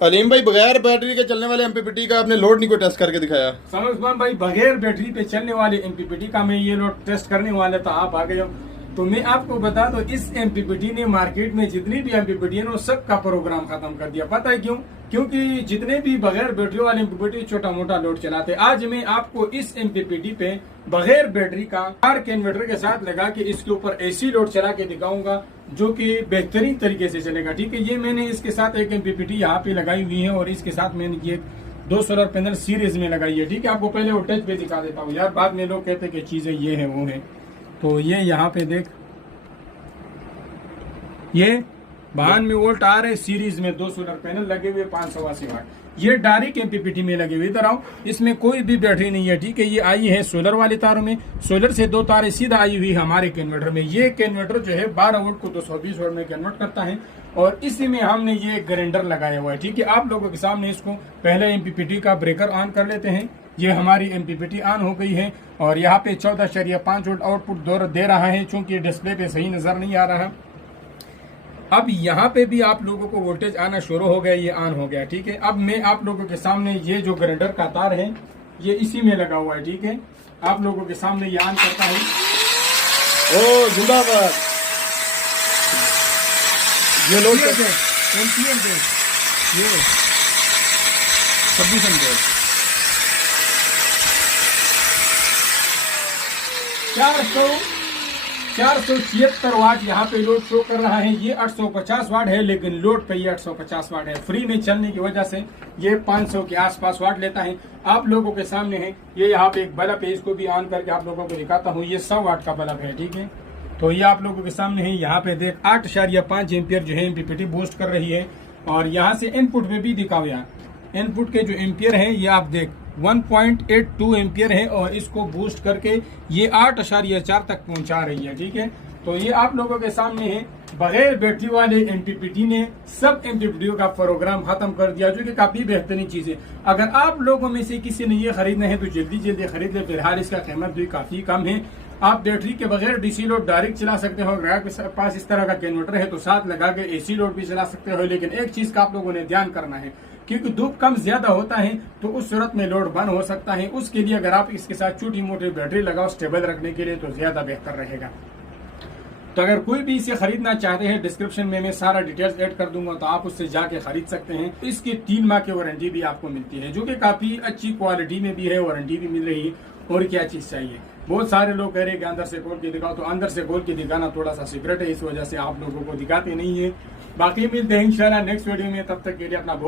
अलीम भाई, बगैर बैटरी के चलने वाले एमपीपीटी का आपने लोड नहीं कोई टेस्ट करके दिखाया। सर उस्मान भाई, बगैर बैटरी पे चलने वाले एमपीपीटी का मैं ये लोड टेस्ट करने वाला था, आप आ गए हो। तो मैं आपको बता दो, इस एमपीपीटी ने मार्केट में जितनी भी एमपीपीटी है वो सब का प्रोग्राम खत्म कर दिया। पता है क्यों? क्योंकि जितने भी बगैर बैटरी वाले एमपीपीटी छोटा मोटा लोड चलाते, आज मैं आपको इस एमपीपीटी पे बगैर बैटरी का कार के इन्वर्टर के साथ लगा के इसके ऊपर एसी लोड चला के दिखाऊंगा, जो कि बेहतरीन तरीके से चलेगा। ठीक है, ये मैंने इसके साथ एक एमपीपीटी यहाँ पे लगाई हुई है और इसके साथ मैंने ये 2 सोलर पैनल सीरीज में लगाई है। ठीक है, आपको पहले वोल्टेज पे दिखा देता हूँ यार, बाद में लोग कहते हैं कि चीजें ये है वो है। तो ये यहाँ पे देख, ये 92 वोल्ट आ रहे सीरीज में, 2 सोलर पैनल लगे हुए 580 वाट। ये डायरेक्ट एमपीपीटी में लगे हुए। इधर आओ, इसमें कोई भी बैटरी नहीं है। ठीक है, ये आई है सोलर वाले तारों में, सोलर से 2 तारें सीधा आई हुई हमारे कन्वर्टर में। ये कन्वर्टर जो है 12 वोल्ट को 220 वोल्ट में कन्वर्ट करता है और इसी में हमने ये ग्राइंडर लगाया हुआ है। ठीक है, आप लोगों के सामने इसको पहले एमपीपीटी का ब्रेकर ऑन कर लेते हैं। ये हमारी एमपीपीटी ऑन हो गई है और यहाँ पे 14.5 वोल्ट आउटपुट दे रहा है, चूंकि डिस्प्ले पे सही नजर नहीं आ रहा। अब यहाँ पे भी आप लोगों को वोल्टेज आना शुरू हो गया, ये ऑन हो गया। ठीक है, अब मैं आप लोगों के सामने ये जो ग्राइंडर का तार है ये इसी में लगा हुआ है। ठीक है, आप लोगों के सामने ये ऑन करता है। ओ जिंदाबाद, ये लोड ये 26 476 वाट यहाँ पे लोड शो कर रहा है। ये 850 वाट है, लेकिन लोड पे ये 850 वाट है। फ्री में चलने की वजह से ये 500 के आसपास वाट लेता है। आप लोगों के सामने है ये यहाँ पे एक बल्ब है, इसको भी ऑन करके आप लोगों को दिखाता हूँ। ये 100 वाट का बल्ब है। ठीक है, तो ये आप लोगों के सामने है। यहाँ पे देख 8.5 एम्पियर जो है एमपीपीटी बूस्ट कर रही है और यहाँ से इनपुट में भी दिखाओ यार, इनपुट के जो एम्पियर है ये आप देख 1.82 एम्पियर है और इसको बूस्ट करके ये 8.4 तक पहुंचा रही है। ठीक है, तो ये आप लोगों के सामने है। बगैर बैटरी वाले एमपीपीटी ने सब एमपीपीटी का प्रोग्राम खत्म कर दिया, जो कि काफी बेहतरीन चीज है। अगर आप लोगों में से किसी ने ये खरीदना है तो जल्दी जल्दी खरीद ले। फिलहाल इसका कीमत भी काफी कम है। आप बैटरी के बगैर डीसी लोड डायरेक्ट चला सकते हो। अगर आपके पास इस तरह का कन्वर्टर है तो साथ लगा के एसी लोड भी चला सकते हो। लेकिन एक चीज का आप लोगों ने ध्यान करना है, क्योंकि धूप कम ज्यादा होता है तो उस सूरत में लोड बंद हो सकता है। उसके लिए अगर आप इसके साथ छोटी मोटी बैटरी लगाओ स्टेबल रखने के लिए तो ज्यादा बेहतर रहेगा। तो अगर कोई भी इसे खरीदना चाहते हैं, डिस्क्रिप्शन में मैं सारा डिटेल्स ऐड कर दूंगा, तो आप उससे जाके खरीद सकते हैं। इसकी 3 माह की वारंटी भी आपको मिलती है, जो कि काफी अच्छी क्वालिटी में भी है, वारंटी भी मिल रही है। और क्या चीज चाहिए? बहुत सारे लोग कह रहे हैं कि अंदर से खोल के दिखाओ, तो अंदर से खोल के दिखाना थोड़ा सा सीक्रेट है, इस वजह से आप लोगों को दिखाते नहीं है। बाकी मिलते हैं इंशाल्लाह नेक्स्ट वीडियो में, तब तक के लिए अपना बहुत